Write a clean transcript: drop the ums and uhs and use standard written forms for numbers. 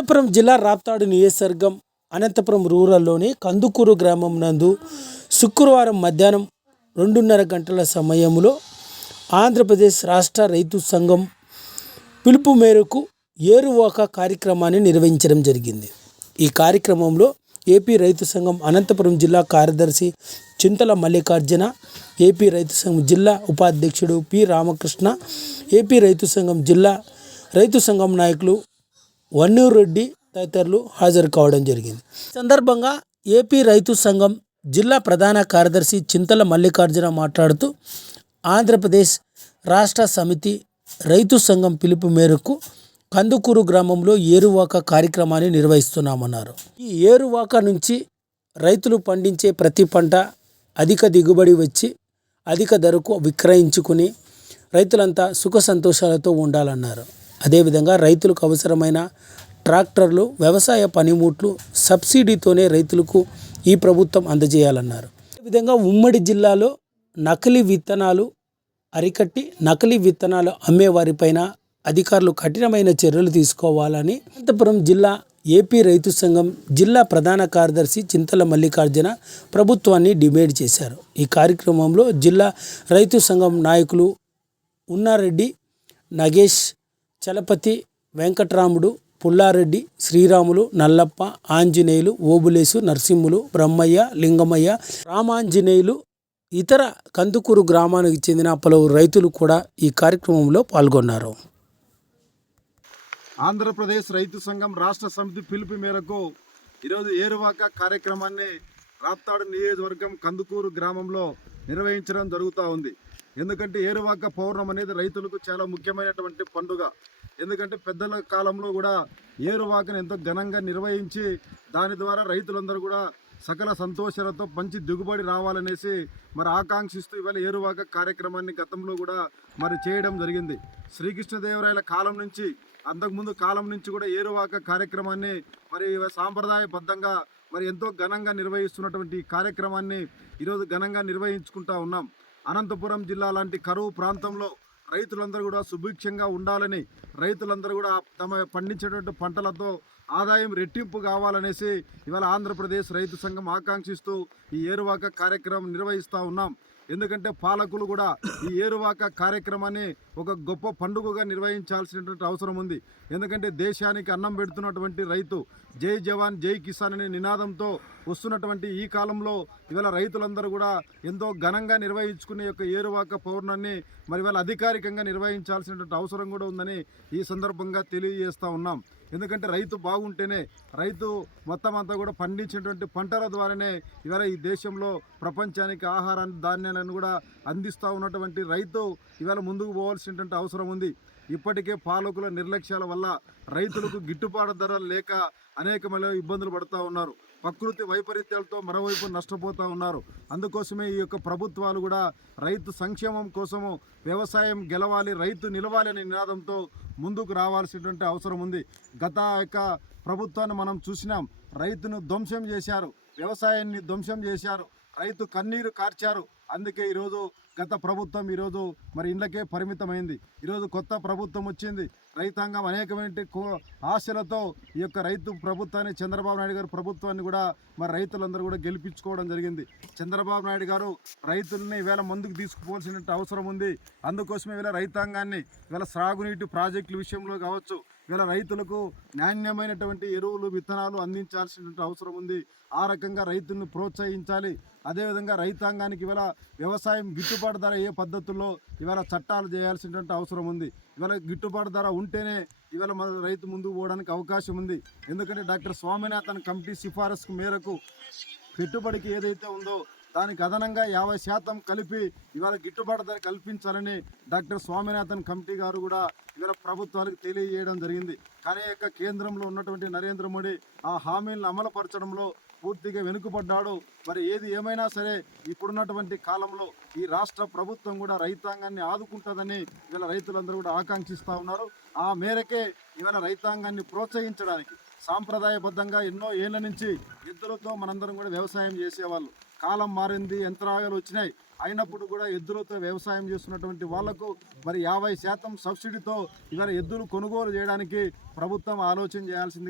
అనంతపురం జిల్లా రాప్తాడు నియోజకవర్గం అనంతపురం రూరల్లోని కందుకూరు గ్రామం నందు శుక్రవారం మధ్యాహ్నం 2:30 గంటల సమయంలో ఆంధ్రప్రదేశ్ రాష్ట్ర రైతు సంఘం పిలుపు మేరకు ఏరువాక కార్యక్రమాన్ని నిర్వహించడం జరిగింది. ఈ కార్యక్రమంలో ఏపీ రైతు సంఘం అనంతపురం జిల్లా కార్యదర్శి చింతల మల్లికార్జున, ఏపీ రైతు సంఘం జిల్లా ఉపాధ్యక్షుడు పి రామకృష్ణ, ఏపీ రైతు సంఘం జిల్లా రైతు సంఘం నాయకులు వన్నూరు రెడ్డి తదితరులు హాజరు కావడం జరిగింది. ఈ సందర్భంగా ఏపీ రైతు సంఘం జిల్లా ప్రధాన కార్యదర్శి చింతల మల్లికార్జున మాట్లాడుతూ, ఆంధ్రప్రదేశ్ రాష్ట్ర సమితి రైతు సంఘం పిలుపు మేరకు కందుకూరు గ్రామంలో ఏరువాక కార్యక్రమాన్ని నిర్వహిస్తున్నామన్నారు. ఈ ఏరువాక నుంచి రైతులు పండించే ప్రతి పంట అధిక దిగుబడి వచ్చి అధిక ధరకు విక్రయించుకుని రైతులంతా సుఖ సంతోషాలతో ఉండాలన్నారు. అదేవిధంగా రైతులకు అవసరమైన ట్రాక్టర్లు, వ్యవసాయ పనిముట్లు సబ్సిడీతోనే రైతులకు ఈ ప్రభుత్వం అందజేయాలన్నారు. అదేవిధంగా ఉమ్మడి జిల్లాలో నకిలీ విత్తనాలు అరికట్టి నకిలీ విత్తనాలు అమ్మే వారిపైన అధికారులు కఠినమైన చర్యలు తీసుకోవాలని అనంతపురం జిల్లా ఏపీ రైతు సంఘం జిల్లా ప్రధాన కార్యదర్శి చింతల మల్లికార్జున ప్రభుత్వాన్ని డిమాండ్ చేశారు. ఈ కార్యక్రమంలో జిల్లా రైతు సంఘం నాయకులు ఉన్నారెడ్డి, నగేష్, చలపతి, వెంకట్రాముడు, పుల్లారెడ్డి, శ్రీరాములు, నల్లప్ప, ఆంజనేయులు, ఓబులేసు, నరసింహులు, బ్రహ్మయ్య, లింగమయ్య, రామాంజనేయులు, ఇతర కందుకూరు గ్రామానికి చెందిన పలువురు రైతులు కూడా ఈ కార్యక్రమంలో పాల్గొన్నారు. ఆంధ్రప్రదేశ్ రైతు సంఘం రాష్ట్ర సమితి పిలుపు మేరకు ఈరోజు ఏరువాక కార్యక్రమాన్ని రాప్తాడు నియోజకవర్గం కందుకూరు గ్రామంలో నిర్వహించడం జరుగుతూ ఉంది. ఎందుకంటే ఏరువాక పౌర్ణం అనేది రైతులకు చాలా ముఖ్యమైనటువంటి పండుగ. ఎందుకంటే పెద్దల కాలంలో కూడా ఏరువాకను ఎంతో ఘనంగా నిర్వహించి దాని ద్వారా రైతులందరూ కూడా సకల సంతోషాలతో మంచి దిగుబడి రావాలనేసి ఆకాంక్షిస్తూ ఇవాళ ఏరువాక కార్యక్రమాన్ని గతంలో కూడా చేయడం జరిగింది. శ్రీకృష్ణదేవరాయల కాలం నుంచి అంతకుముందు కాలం నుంచి కూడా ఏరువాక కార్యక్రమాన్ని సాంప్రదాయబద్ధంగా ఎంతో ఘనంగా నిర్వహిస్తున్నటువంటి ఈ కార్యక్రమాన్ని ఈరోజు ఘనంగా నిర్వహించుకుంటా ఉన్నాం. అనంతపురం జిల్లా లాంటి కరువు ప్రాంతంలో రైతులందరూ కూడా సుభిక్షంగా ఉండాలని, రైతులందరూ కూడా తమ పండించేటువంటి పంటలతో ఆదాయం రెట్టింపు కావాలనేసి ఇవాళ ఆంధ్రప్రదేశ్ రైతు సంఘం ఆకాంక్షిస్తూ ఈ ఏరువాక కార్యక్రమం నిర్వహిస్తూ ఉన్నాం. ఎందుకంటే పాలకులు కూడా ఈ ఏరువాక కార్యక్రమాన్ని ఒక గొప్ప పండుగగా నిర్వహించాల్సినటువంటి అవసరం ఉంది. ఎందుకంటే దేశానికి అన్నం పెడుతున్నటువంటి రైతు, జై జవాన్ జై కిసాన్ అనే నినాదంతో వస్తున్నటువంటి ఈ కాలంలో ఇవాళ రైతులందరూ కూడా ఎంతో ఘనంగా నిర్వహించుకునే యొక్క ఏరువాక పౌర్ణాన్ని ఇవాళ అధికారికంగా నిర్వహించాల్సినటువంటి అవసరం కూడా ఉందని ఈ సందర్భంగా తెలియజేస్తూ ఉన్నాం. ఎందుకంటే రైతు బాగుంటేనే, రైతు మొత్తం అంతా కూడా పండించినటువంటి పంటల ద్వారానే ఇవాళ ఈ దేశంలో ప్రపంచానికి ఆహారాన్ని, ధాన్యాలను కూడా అందిస్తూ ఉన్నటువంటి రైతు ఇవాళ ముందుకు పోవాల్సినటువంటి అవసరం ఉంది. ఇప్పటికే పాలకుల నిర్లక్ష్యాల వల్ల రైతులకు గిట్టుబాటు ధరలు లేక అనేకమైన ఇబ్బందులు పడుతూ ఉన్నారు. ప్రకృతి వైపరీత్యాలతో మరోవైపు నష్టపోతూ ఉన్నారు. అందుకోసమే ఈ యొక్క ప్రభుత్వాలు కూడా రైతు సంక్షేమం కోసము వ్యవసాయం గెలవాలి, రైతు నిలవాలి అనే నినాదంతో ముందుకు రావాల్సినటువంటి అవసరం ఉంది. గత యొక్క ప్రభుత్వాన్ని మనం చూసినాం. రైతును ధ్వంసం చేశారు, వ్యవసాయాన్ని ధ్వంసం చేశారు, రైతు కన్నీరు కార్చారు. అందుకే ఈరోజు గత ప్రభుత్వం ఈరోజు ఇళ్ళకే పరిమితమైంది. ఈరోజు కొత్త ప్రభుత్వం వచ్చింది. రైతాంగం అనేకమైన ఆశలతో ఈ యొక్క రైతు ప్రభుత్వాన్ని, చంద్రబాబు నాయుడు గారు ప్రభుత్వాన్ని కూడా రైతులందరూ కూడా గెలిపించుకోవడం జరిగింది. చంద్రబాబు నాయుడు గారు రైతుల్ని ఈవేళ ముందుకు తీసుకుపోవాల్సిన అవసరం ఉంది. అందుకోసమే ఈవేళ రైతాంగాన్ని ఈవేళ సాగునీటి ప్రాజెక్టుల విషయంలో కావచ్చు, ఈవేళ రైతులకు నాణ్యమైనటువంటి ఎరువులు, విత్తనాలు అందించాల్సినటువంటి అవసరం ఉంది. ఆ రకంగా రైతులను ప్రోత్సహించాలి. అదేవిధంగా రైతాంగానికి ఇవాళ వ్యవసాయం గిట్టుబాటు ధర ఏ పద్ధతుల్లో ఇవాళ చట్టాలు చేయాల్సినటువంటి అవసరం ఉంది. ఇవాళ గిట్టుబాటు ధర ఉంటేనే ఇవాళ మన రైతు ముందుకు పోవడానికి అవకాశం ఉంది. ఎందుకంటే డాక్టర్ స్వామినాథన్ కమిటీ సిఫారసు మేరకు పెట్టుబడికి ఏదైతే ఉందో దానికి అదనంగా 50% కలిపి ఇవాళ గిట్టుబాటు ధర కల్పించాలని డాక్టర్ స్వామినాథన్ కమిటీ గారు కూడా ఇవాళ ప్రభుత్వాలకు తెలియజేయడం జరిగింది. కానీ కేంద్రంలో ఉన్నటువంటి నరేంద్ర మోడీ ఆ హామీలను అమలుపరచడంలో పూర్తిగా వెనుకబడ్డాడు. ఏది ఏమైనా సరే ఇప్పుడున్నటువంటి కాలంలో ఈ రాష్ట్ర ప్రభుత్వం కూడా రైతాంగాన్ని ఆదుకుంటుందని ఇవాళ రైతులందరూ కూడా ఆకాంక్షిస్తూ ఉన్నారు. ఆ మేరకే ఇవాళ రైతాంగాన్ని ప్రోత్సహించడానికి సాంప్రదాయబద్ధంగా ఎన్నో ఏళ్ల నుంచి ఎద్దులతో మనందరం కూడా వ్యవసాయం చేసేవాళ్ళు. కాలం మారింది, యంత్రాలు వచ్చినాయి. అయినప్పుడు కూడా ఎద్దులతో వ్యవసాయం చేస్తున్నటువంటి వాళ్లకు 50% సబ్సిడీతో ఇవాళ ఎద్దులు కొనుగోలు చేయడానికి ప్రభుత్వం ఆలోచన చేయాల్సింది.